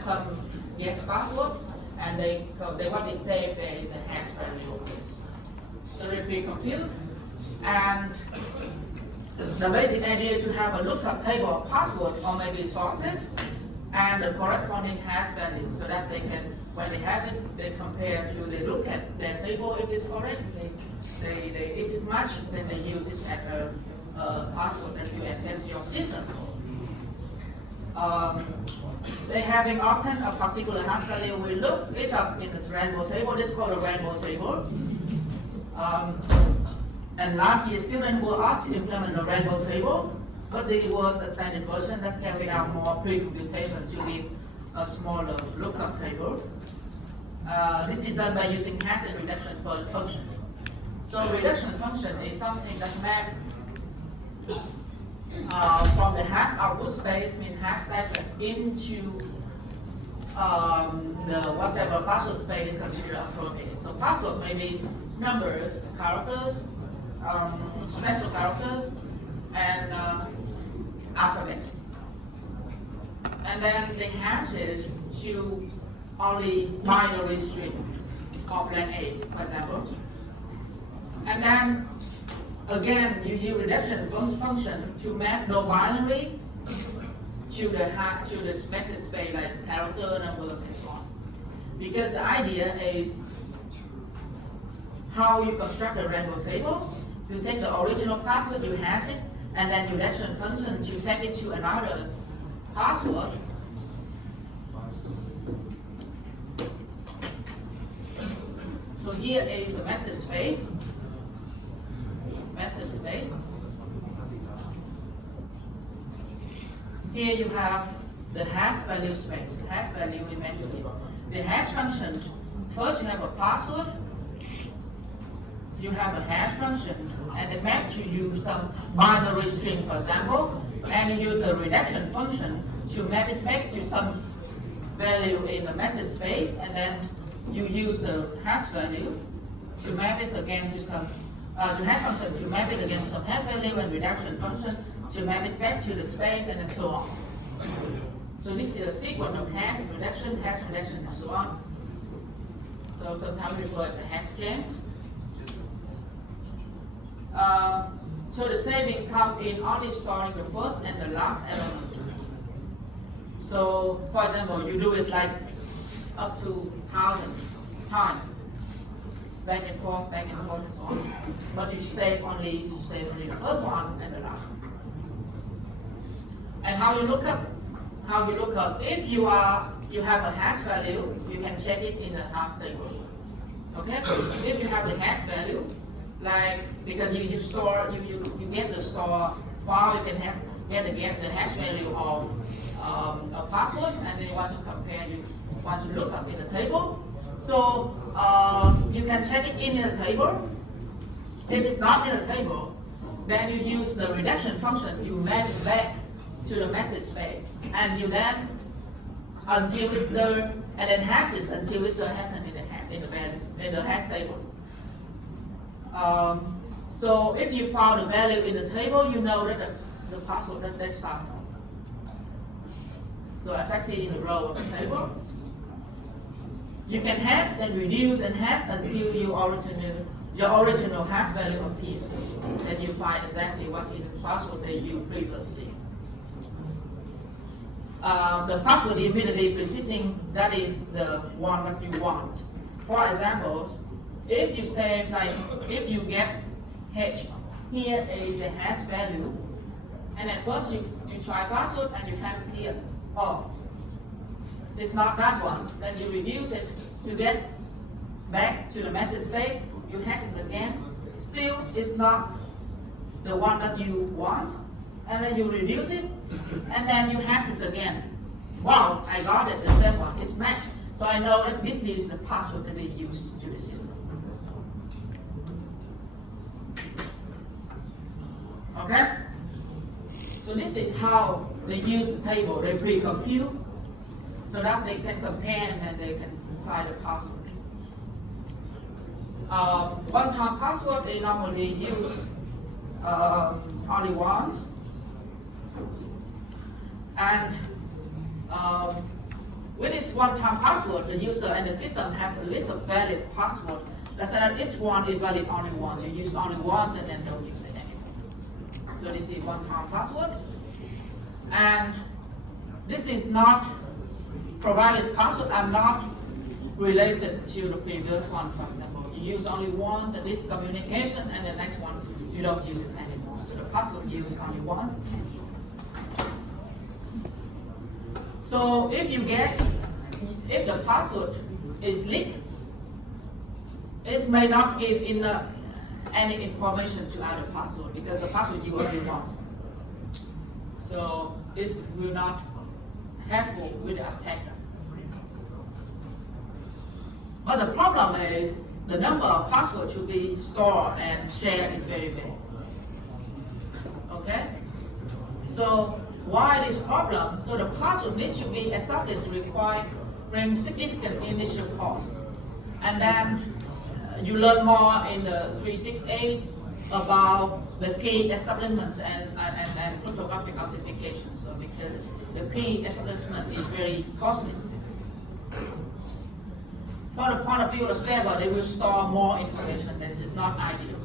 then some guess password, and they want to save there is a hash value. So they pre-compute, and the basic idea is to have a lookup table of password or maybe sorted, and the corresponding hash value, so that they can, when they have it, they compare to, they look at their table if it's correct, if it's matched, then they use this as a password that you access your system. They having often a particular hash value. We look it up in the rainbow table. This is called a rainbow table. And last year, students were asked to implement the rainbow table, but there was a standard version that carried out more pre-computation to give a smaller lookup table. This is done by using hash and reduction function. So reduction function is something that maps from the hash output space, means hash status, into the whatever password space is considered appropriate. So password may be numbers, characters, special characters, and alphabet. And then the hash is to only binary string of length 8, for example. And then again, you use reduction function to map the binary to the message space like character, numbers, and so on. Because the idea is how you construct a rainbow table. You take the original password, you hash it, and then reduction function to take it to another password. So here is a message space. Message space. Here you have the hash value space. Hash value eventually. The hash function. First you have a password. You have a hash function, and the map to use some binary string, for example, and you use the reduction function to map it back to some value in the message space, and then you use the hash value to map it again to some to hash function to map it again to some hash value, and reduction function to map it back to the space, and then so on. So this is a sequence of hash reduction, and so on. So sometimes referred as a hash chain. So the saving comes in only storing the first and the last element. So, for example, you do it like up to 1,000 times, back and forth, and so on. But you save only the first one and the last one. And how you look up? If you have a hash value, you can check it in the hash table. Okay? If you have the hash value, like because you get the store file, you can get the hash value of a password, and then you want to compare, you want to look up in the table. So you can check it in the table. If it's not in the table, then you use the reduction function. You map it back to the message space, and you then until it's there, and then hash it until it's there happened in the hash table. So if you found a value in the table, you know that that's the password that they start from. So effectively in the row of the table. You can hash and reduce and hash until your original hash value appears. Then you find exactly what's in the password they used previously. The password immediately preceding, that is the one that you want. For example, if you say, like, if you get H, here is the hash value, and at first you try password and you have here, oh, it's not that one. Then you reduce it to get back to the message space, you hash it again, still it's not the one that you want, and then you reduce it, and then you hash it again. Wow, I got it, the same one, it's matched. So I know that this is the password that they use to the system. Okay? So this is how they use the table. They pre-compute so that they can compare and then they can find the password. One-time password they normally use only once. And With this one-time password, the user and the system have a list of valid passwords. Let's say that each one is valid only once. You use only once and then don't use it anymore. So this is one-time password. And this is not provided password are not related to the previous one, for example. You use only once and this communication, and the next one you don't use it anymore. So the password used only once. So if the password is leaked, it may not give any information to other password because the password you only once. So this will not helpful with the attacker. But the problem is the number of passwords to be stored and shared is very big. Okay? So why this problem? So the password needs to be established requiring significant initial cost. And then you learn more in the 368 about the key establishments and cryptographic authentication. So because the key establishment is very costly. From the point of view of the server, they will store more information that is not ideal.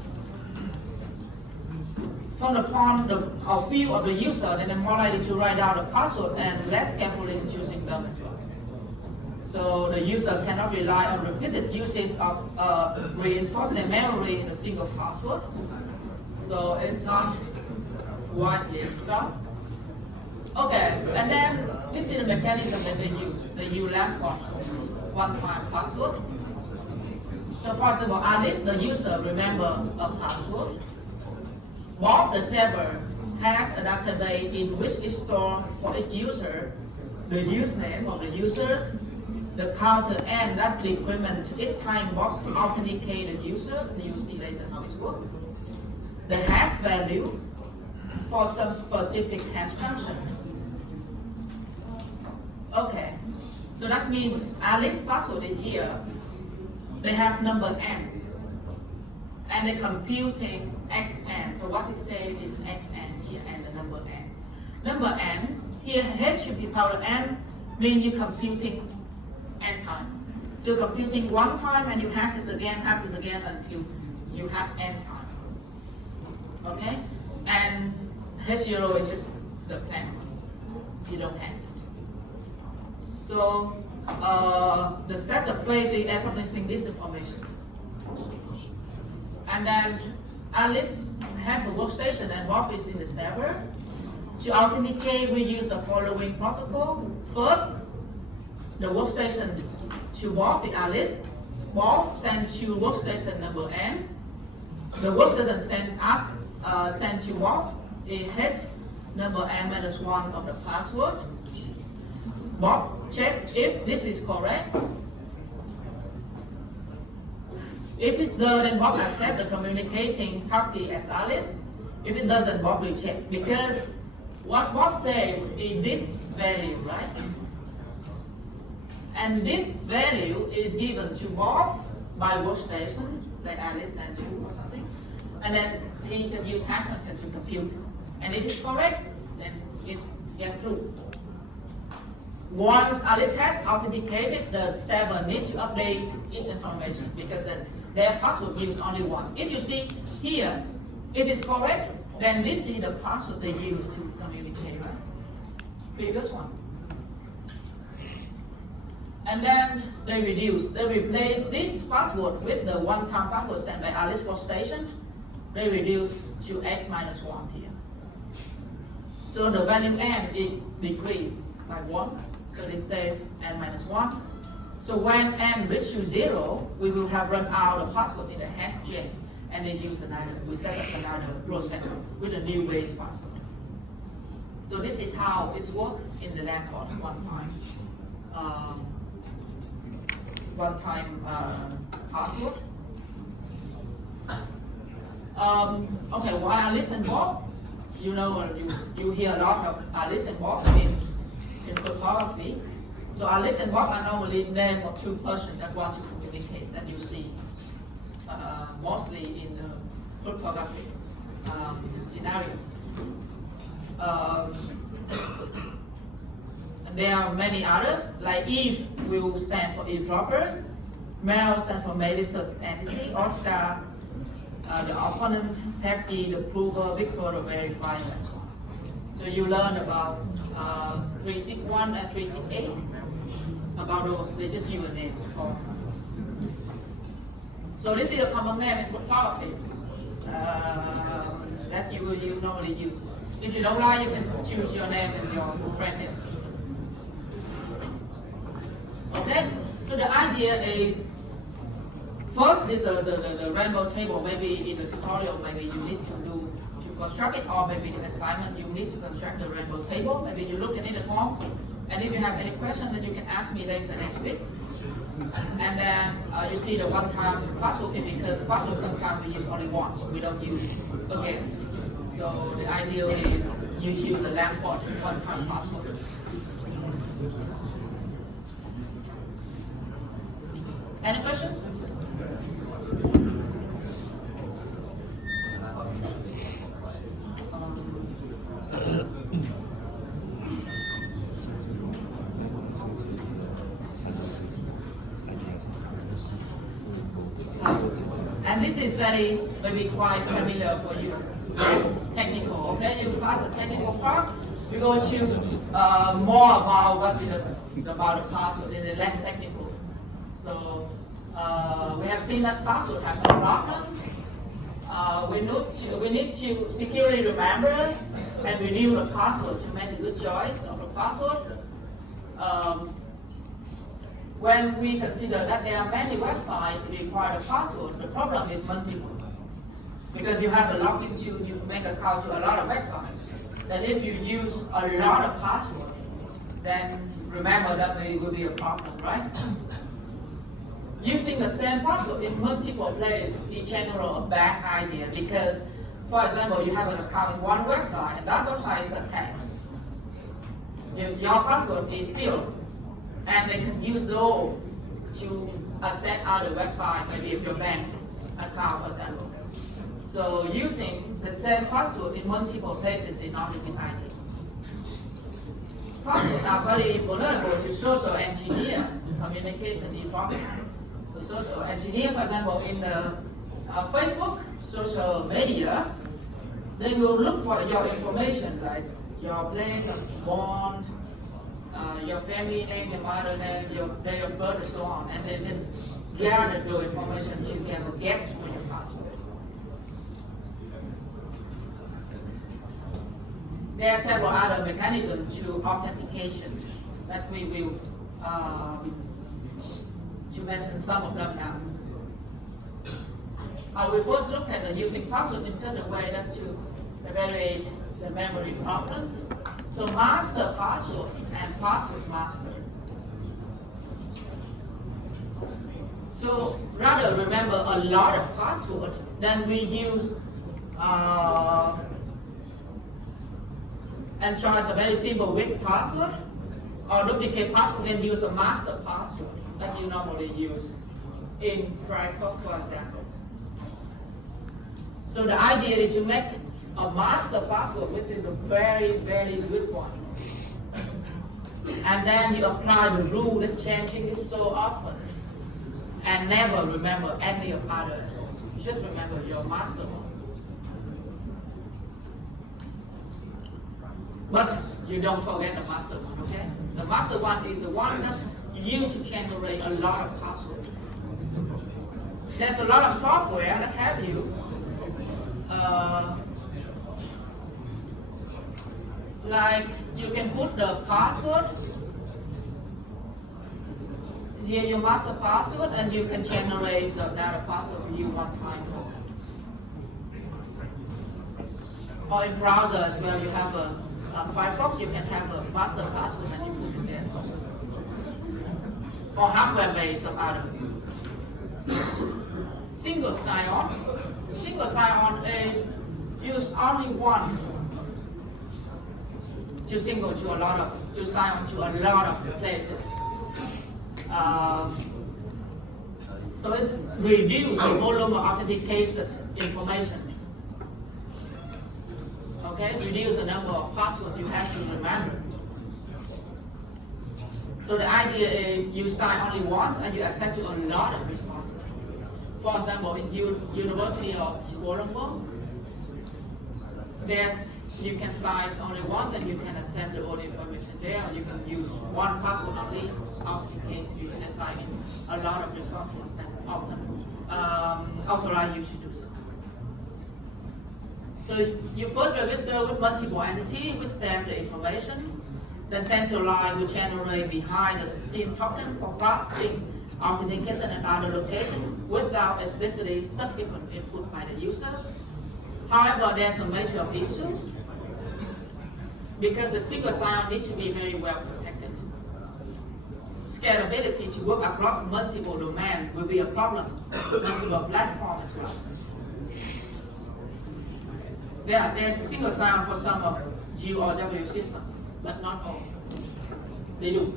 From the point of view of the user, then they're more likely to write down the password and less carefully in choosing them as well. So the user cannot rely on repeated usage of reinforcement memory in a single password. So it's not wisely done. Okay, and then this is the mechanism that they use. They use LAMP one-time password. So for example, Alice, the user, remember a password. Bob, the server, has a database in which is stored for each user the username of the users, the counter and that the equipment each time Bob authenticate the user, and you see later how it works. The hash value for some specific hash function. Okay, so that means Alice password in here, they have number n, and they're computing xn. So what it says is xn here and the number n. Number n, here h should be power n, means you're computing n time. So you're computing one time and you hash this again until you hash n time. Okay? And h0 is just the plan. You don't hash it. So the set of phrase is accomplishing this information. And then Alice has a workstation and Bob is in the server. To authenticate, we use the following protocol. First, the workstation to Bob is Alice. Bob sends to workstation number n. The workstation send to Bob is h number n minus 1 of the password. Bob check if this is correct. If it's done, then Bob accept the communicating party as Alice. If it doesn't, Bob will check. Because what Bob says is this value, right? And this value is given to Bob by workstations, like Alice and you or something. And then he can use hash function to compute. And if it's correct, then it's get through. Once Alice has authenticated, the server needs to update its information because their password use only one. If you see here, if it's correct, then this is the password they use to communicate, right? Previous one. And then they replace this password with the one-time password sent by Alice workstation. They reduce to x minus 1 here. So the value n is decreased by 1. So they save n minus 1. So when n reaches to 0, we will have run out of password in the hash chase, and then we set up another process with a new base password. So this is how it's worked in the Lamport one-time password. Okay, why Alice and Bob? You know, you hear a lot of Alice and Bob in cryptography. So Alice and Bob are normally named of two persons that want to communicate that you see mostly in the cryptographic scenario. And there are many others, like Eve will stand for eavesdroppers, Mel stands for malicious entity, Oscar, the opponent, Happy, the prover, Victor, the verifier, and so on. So you learn about 361 and 368, about those, they just use a name for. So this is a common name in cryptography that you normally use. If you don't like, you can choose your name and your friend names. Okay, so the idea is, first is the rainbow table. Maybe in the tutorial, maybe you need to construct it, or maybe in the assignment you need to construct the rainbow table. Maybe you look at it at home, and if you have any question, then you can ask me later next week. And then you see the one-time password, because password sometimes we use only once, we don't use it again. So the idea is you use the Lamport one-time password. Any questions? And this is very, maybe quite familiar for you. Technical, okay? You pass the technical part, we go to more about what's about the password, and the less technical. So we have seen that password has a problem. We need to securely remember and renew the password to make a good choice of the password. When we consider that there are many websites that require a password, the problem is multiple. Because you have to log into, you make an account to a lot of websites. Then if you use a lot of passwords, then remember that there will be a problem, right? Using the same password in multiple places is in general a bad idea, because, for example, you have an account in one website, and that website is attacked. If your password is still, and they can use those to access other websites, maybe your bank account, for example. So using the same password in multiple places is not a good idea. Passwords are very vulnerable to social engineer communication information. The social engineer, for example, in the Facebook, social media, they will look for your information, like your place of born, your family name, your mother name, your day of birth, and so on, and they just gather your information to get a guess for your password. There are several other mechanisms to authentication that we will to mention some of them now. I will first look at the using password in such a way that to evaluate the memory problem. So master password and password master. So rather remember a lot of password, then we use and choose a very simple weak password, or duplicate password and use a master password that you normally use in Firefox, for example. So the idea is to make a master password, which is a very, very good one. And then you apply the rule that changing it so often, and never remember any of others. You just remember your master one. But you don't forget the master one, okay? The master one is the one that you use to generate a lot of passwords. There's a lot of software that help you like you can put the password here, your master password, and you can generate another password for you one time. Or in browser as well, you have a Firefox, you can have a master password and you put it there. Or hardware-based of others. Single sign-on. Single sign-on is use only one to single to a lot of, to sign on to a lot of places. So it's reduce the volume of authentication information. Okay, reduce the number of passwords you have to remember. So the idea is you sign only once and you access to a lot of resources. For example, in University of Kuala Lumpur, you can sign only once and you can access the all information there. Or you can use one password only. In case you can assign a lot of resources that often authorize you to do so. So you first register with multiple entities which save the information. The central line will generate behind the scene token for passing authentication and other locations without explicitly subsequent input by the user. However, there's a major issues because the single sign-on needs to be very well protected. Scalability to work across multiple domains will be a problem, multiple platforms as well. There's a single sign-on for some of GOW systems, but not all. They do.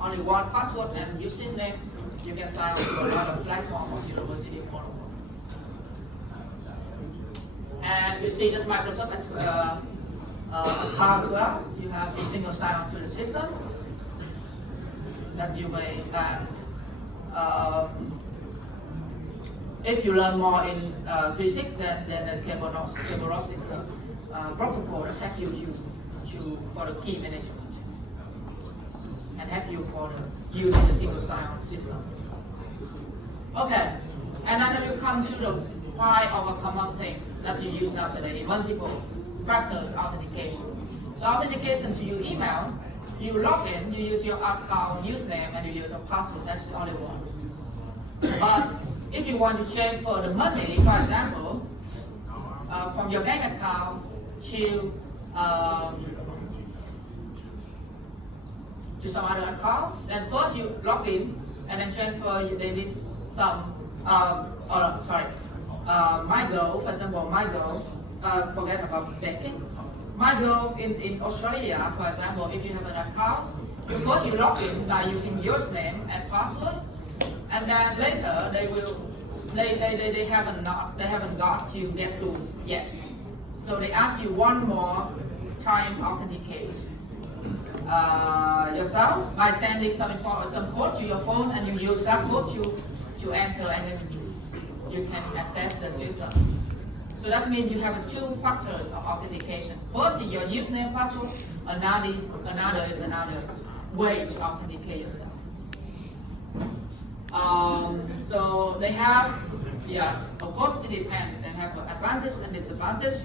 Only one password and username, you can sign up for another platform of University of Kuala Lumpur. And you see that Microsoft has account as well. You have a single sign-on to the system that you may if you learn more in physics, then the Kerberos is the protocol that helps you for the key management and help you for the use of the single sign-on system. Okay, and then you come to the why of a common thing that you use now today, multiple factors authentication. So authentication to your email, you log in, you use your account username and you use a password, that's the only one. But if you want to transfer the money, for example, from your bank account to some other account, then first you log in and then transfer, they need some, MyGo, for example, MyGo, forget about banking. MyGo in Australia, for example, if you have an account, first you log in by using username and password, and then later they haven't got you get to yet. So they ask you one more time authenticate yourself by sending some code to your phone, and you use that code to enter, and then you can access the system. So that means you have two factors of authentication. First is your username password, another is another way to authenticate yourself. So they have, of course it depends. They have advantage and disadvantage.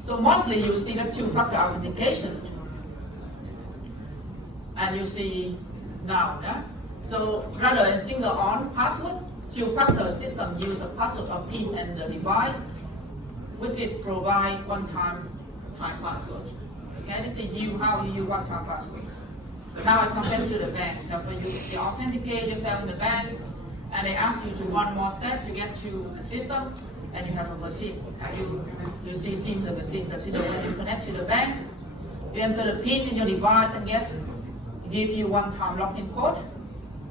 So mostly you see the two-factor authentication, and you see now, yeah? So rather than single on password, two-factor system use a password of PIN and the device, which it provide one-time password. Okay, this is how you use one-time password. Now I compare to the bank. Now for you authenticate yourself in the bank, and they ask you to one more step to get to the system, and you have a machine. You see the machine. When you connect to the bank, you enter the PIN in your device and give you one-time login code,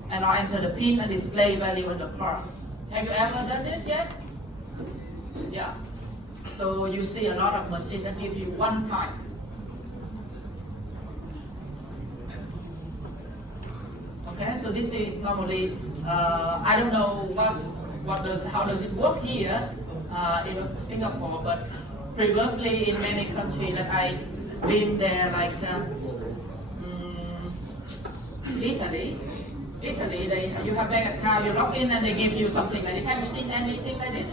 and I enter the PIN and display value in the card. Have you ever done this yet? Yeah. So you see a lot of machines that give you one time. Okay, so this is normally, I don't know how does it work here in Singapore, but previously in many countries that I been there, like Italy, you have bank account, you log in and they give you something like this. Have you seen anything like this?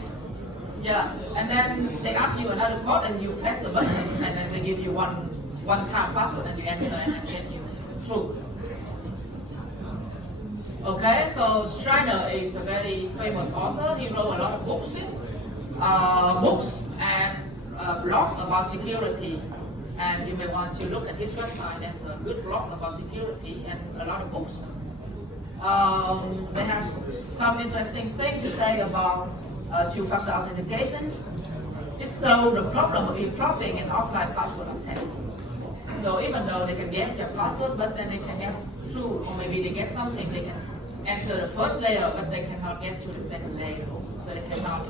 Yeah, and then they ask you another code and you press the button and then they give you one-time password and you enter and then get you through. Okay, so Schreiner is a very famous author. He wrote a lot of books and blog about security. And you may want to look at his website. There's a good blog about security and a lot of books. They have some interesting things to say about two-factor authentication. It solves the problem of encrypting and offline password attack. So even though they can guess their password, but then they can get through, or maybe they get something, they can enter the first layer, but they cannot get to the second layer. So they cannot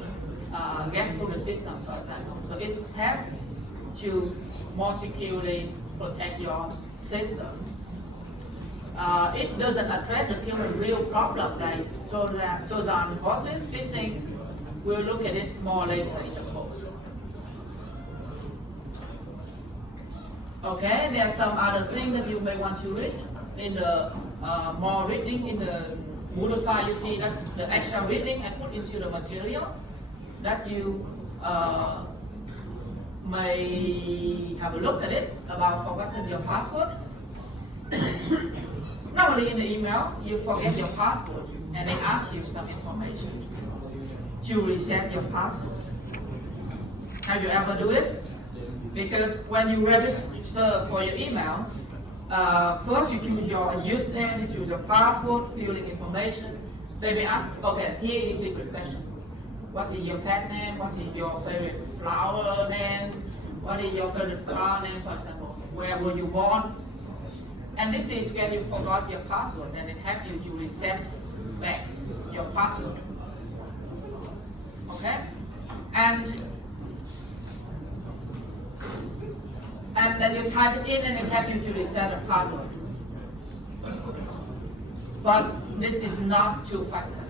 get through the system, for example. So it helps to more securely protect your system. It doesn't address the human real problem like Trojan horses, phishing. We'll look at it more later in the course. Okay, there are some other things that you may want to read. In the more reading in the Moodle side, you see that the extra reading I put into the material that you may have a look at it about forgetting your password. Normally in the email, you forget your password and they ask you some information to reset your password. Have you ever do it? Because when you register for your email, first you choose your username, you choose your password, fill in information. They may ask, okay, here is secret question. What is your pet name? What is your favorite flower names? What is your favorite car name, for example? Where were you born? And this is when you forgot your password, and it helps you to reset back your password. Okay? And then you type it in and it helps you to reset the password. But this is not two-factor.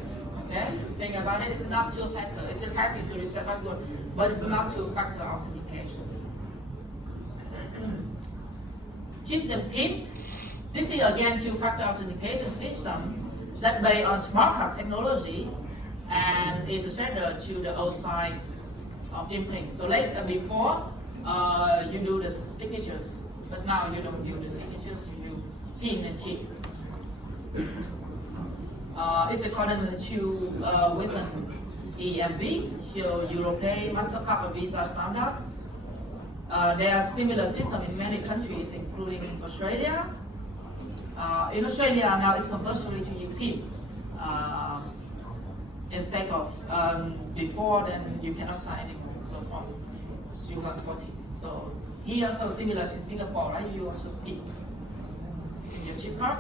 Okay? Think about it, it's not two-factor. It's just helps you to reset password, but it's not two-factor authentication. Chips and PIN. This is again two-factor authentication system that based on smart card technology and is standard to the outside of imprinting. So later, before you do the signatures, but now you don't do the signatures, you do PIN and chip. It's according to with an EMV, Europay, MasterCard, or Visa standard. There are similar systems in many countries, including Australia. In Australia now it's compulsory to use PIN instead of before, then you cannot sign anymore. So from 2014. So here also similar to Singapore, right? You also PIN in your chip card.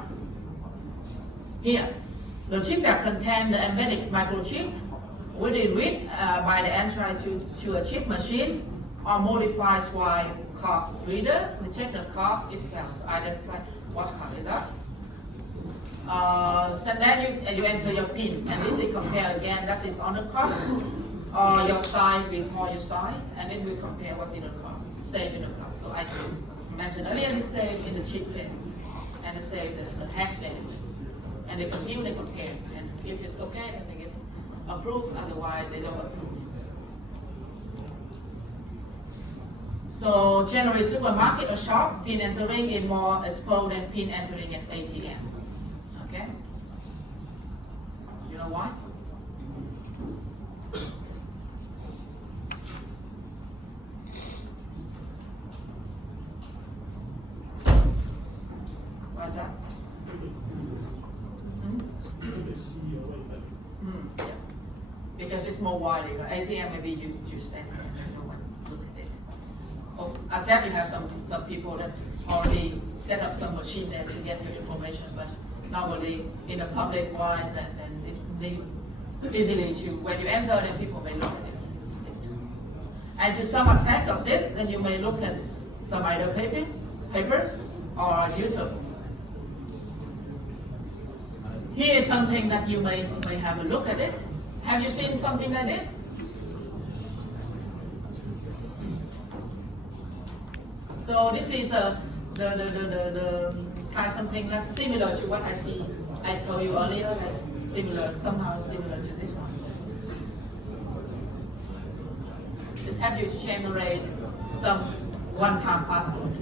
Here, the chip that contains the embedded microchip will be read by the Android to a chip machine or modified by card reader to check the card itself to identify what card is that. So then you enter your PIN, and this is compare again, that is on the card, or your size before your size, and then we compare what's in the card, save in the card. So I mentioned earlier, they save in the chip pin, and they save the hash value. And they continue to compare, and if it's okay, then they get approved, otherwise they don't approve. So generally supermarket or shop, PIN entering is more exposed than PIN entering at ATM. Okay? You know why? Why is that? Yeah. Because it's more widely. ATM maybe you stand there and no one look at it. Oh, except you have some people that already set up some machine there to get your information, but normally in a public wise, then it's easily to when you enter, then people may look at it. And to some attack of this, then you may look at some either papers or YouTube. Here is something that you may have a look at it. Have you seen something like this? So this is the kind of something that's similar to what I told you earlier, that somehow similar to this one. This helps you to generate some one-time password.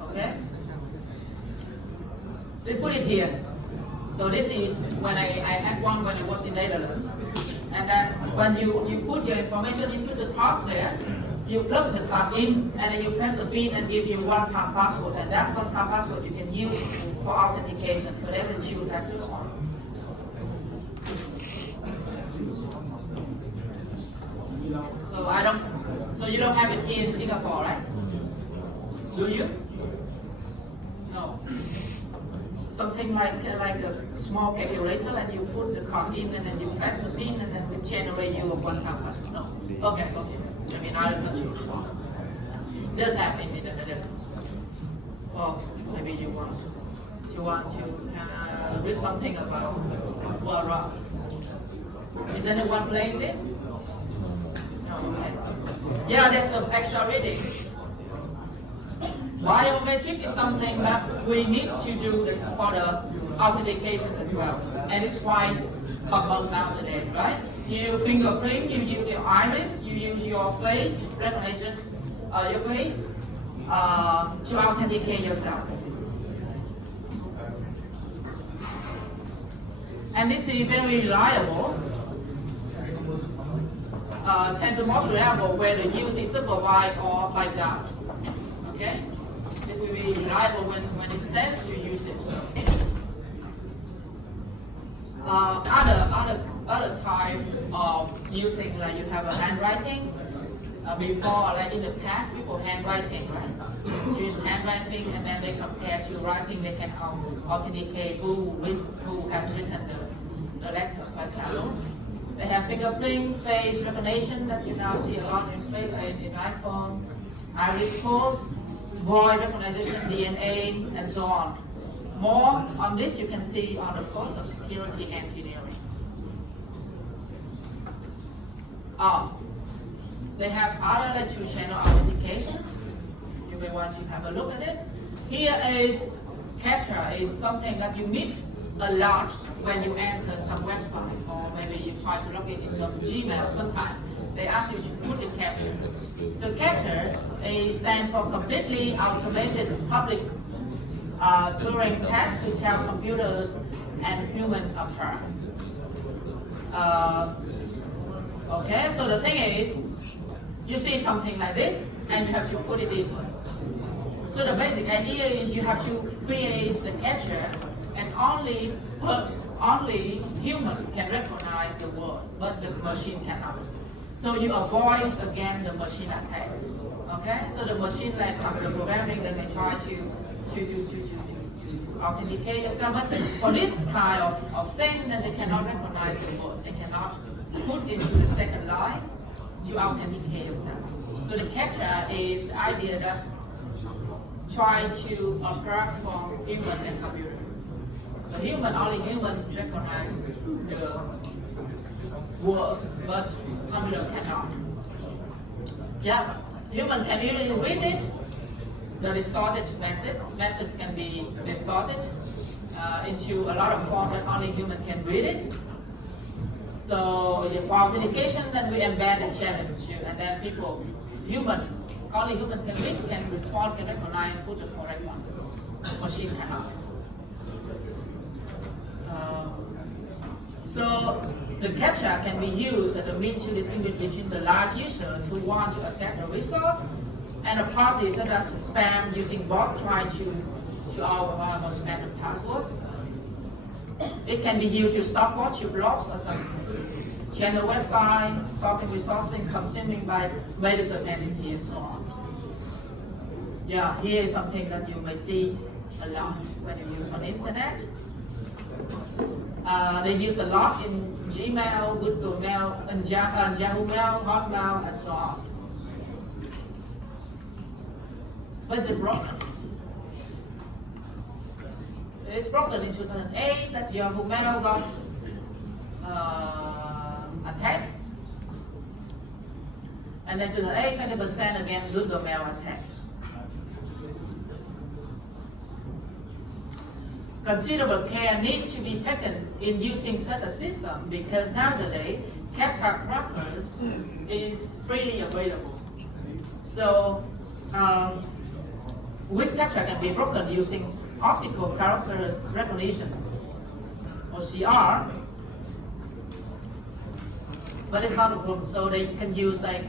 Okay? Let's put it here. So this is when I had one when I was in Netherlands. And then when you put your information into the card there, you plug the card in and then you press the pin and give you one-time password. And that one-time password you can use for authentication. So that is two-factor. So you don't have it here in Singapore, right? Do you? No. Something like a small calculator, and you put the card in, and then you press the pin, and then it generate you a one-time password. No. Okay. I mean, I don't know. does have image analysis. Well, maybe you want to read something about World Rock. Is anyone playing this? No, okay. Yeah, there's some extra reading. Biometric is something that we need to do for the authentication as well. And it's quite common nowadays, right? You fingerprint, you use your iris, you use your face recognition, your face to authenticate yourself. And this is very reliable. Tend to most reliable whether the use is supervised or by that. Okay? It will be reliable when it's safe to use it. Other type of using, like you have a handwriting. Before, like in the past, people handwriting, right? Use handwriting, and then they compare to writing. They can authenticate who has written the letter, for example. They have fingerprint, face recognition that you now see a lot in iPhone, iris pose, voice recognition, DNA, and so on. More on this you can see on the post of security engineering. They have other like two-channel authentications. You may want to have a look at it. Here is CAPTCHA is something that you meet a lot when you enter some website, or maybe you try to log in into Gmail sometimes. They ask you to put in CAPTCHA. So CAPTCHA stands for Completely Automated Public Turing Test to tell computers and humans apart. Okay, so the thing is, you see something like this, and you have to put it in. So the basic idea is you have to create the CAPTCHA, and only human can recognize the word, but the machine cannot. So you avoid again the machine attack. Okay, so the machine like the programming that they try to authenticate yourself, but for this kind of thing, then they cannot recognize the word. They cannot put into the second line to authenticate yourself. So the CAPTCHA is the idea that try to abstract from human and computer. So only human recognize the words, but computer cannot. Yeah, human can usually read it. The distorted message can be distorted into a lot of forms that only human can read it. So for authentication, then we embed a challenge, and then only human can read, can respond, can recognize, and put the correct one. Machine cannot. So the CAPTCHA can be used as a means to distinguish between the live users who want to access the resource and the parties that are spam using bots trying to overwhelm or spam the passwords. It can be used to stop watch your blogs or some channel website, stopping resourcing, consuming by malicious entity, and so on. Yeah, here is something that you may see a lot when you use on the internet. They use a lot in Gmail, Google Mail, and Yahoo Mail, Hotmail, and so on. Was it broken? It's broken in 2008 that Yahoo Mail got attacked. And then 2008, 20% again, Google Mail attacked. Considerable care needs to be taken in using such a system because nowadays CAPTCHA crackers is freely available. So with CAPTCHA can be broken using optical character recognition or CR, but it's not a problem. So they can use like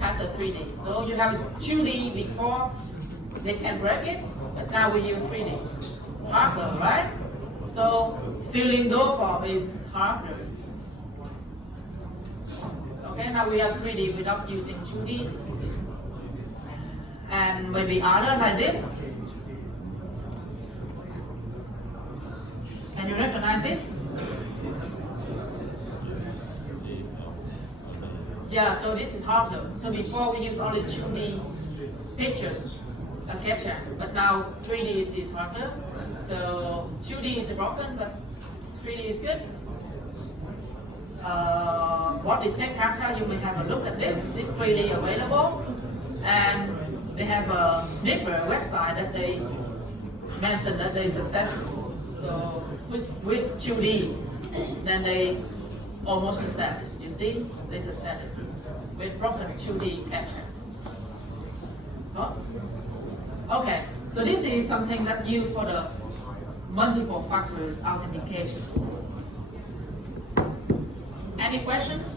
character 3D. So you have 2D before they can break it, but now we use 3D. Harder, right? So filling those form is harder. Okay, now we have 3D without using 2D. And maybe other like this. Can you recognize this? Yeah, so this is harder. So before we use only 2D pictures, a capture. But now 3D is harder. So 2D is broken, but 3D is good. What detect captcha, you may have a look at this. It's freely available, and they have a Snipper website that they mentioned that they successful. So with 2D, then they almost success. You see, they success with broken 2D capture. Okay, so this is something that used for the multiple factors authentication. Any questions?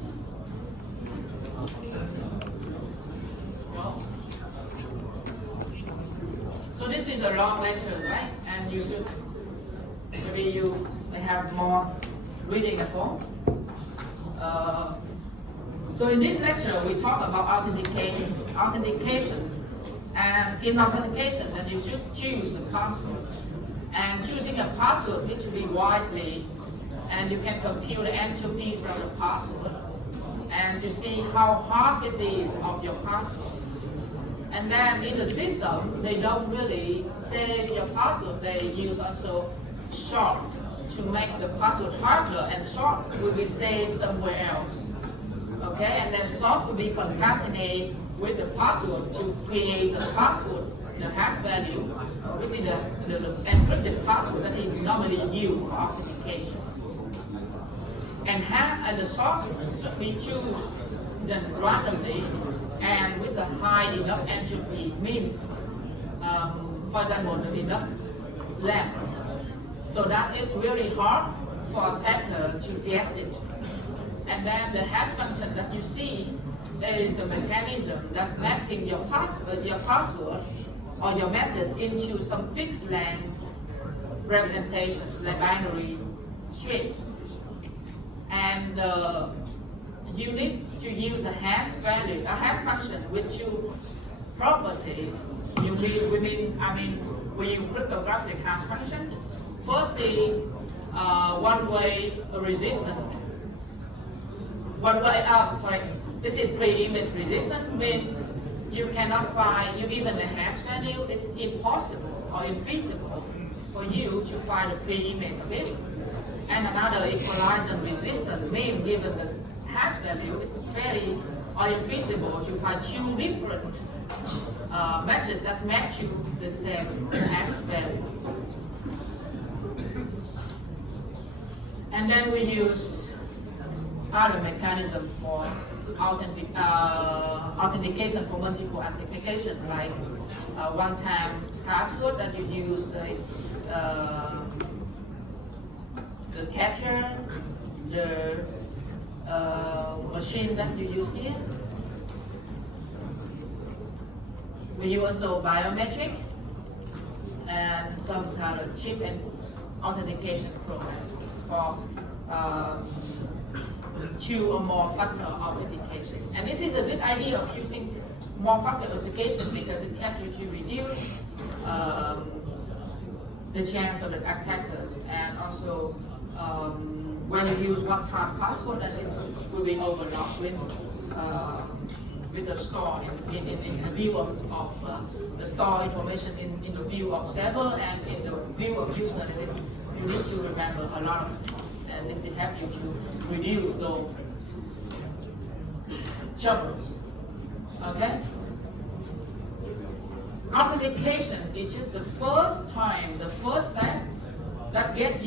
No? So this is a long lecture, right? And you should, maybe you may have more reading at home. So in this lecture, we talk about authentications. And in authentication, then you should choose the password. And choosing a password needs to be wisely, and you can compute the entropy of the password, and to see how hard this is of your password. And then in the system, they don't really save your password. They use also short to make the password harder, and short will be saved somewhere else. Okay, and then short will be concatenated with the password to create the password, the hash value, which is the encrypted password that is normally used for authentication. And the short should be chosen randomly and with a high enough entropy means, for example, enough length. So that is really hard for attacker to guess it. And then the hash function that you see, there is a mechanism that mapping your password or your message into some fixed length representation, like binary string. And you need to use a hash value, a hash function with two properties. When you cryptographic hash function, first the one-way resistance. This is pre-image resistance means you cannot find, you given the hash value, it's impossible or infeasible for you to find a pre-image of it. And another equalizer resistance means given the hash value, it's very infeasible to find two different methods that match you the same hash value. And then we use other mechanism for authentication for multiple applications, like one-time password that you use the capture, the machine that you use here. We use also biometric and some kind of chip and authentication program for two or more factor authentication. And this is a good idea of using more factor authentication because it helps you to reduce the chance of the attackers, and also when you use one-time password, that is will be overlocked with the store in the view of the store information in the view of server and in the view of user. You need to remember a lot of it. And this will help you to reduce those troubles. Okay? Authentication is just the first step that get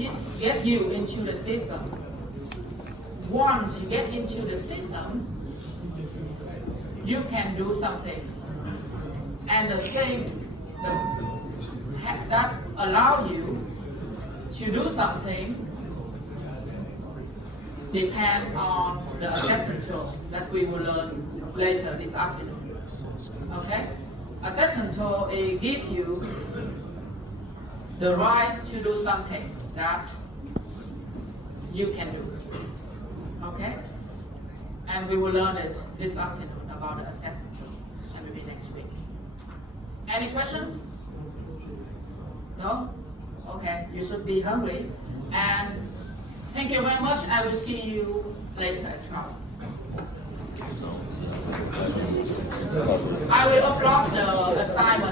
you into the system. Once you get into the system, you can do something. And the thing that allow you to do something depend on the asset control that we will learn later this afternoon. Okay? Asset control gives you the right to do something that you can do. Okay? And we will learn it this afternoon about the asset control, and maybe next week. Any questions? No? Okay, you should be hungry. And thank you very much. I will see you later at 12. So, see how I will upload the assignment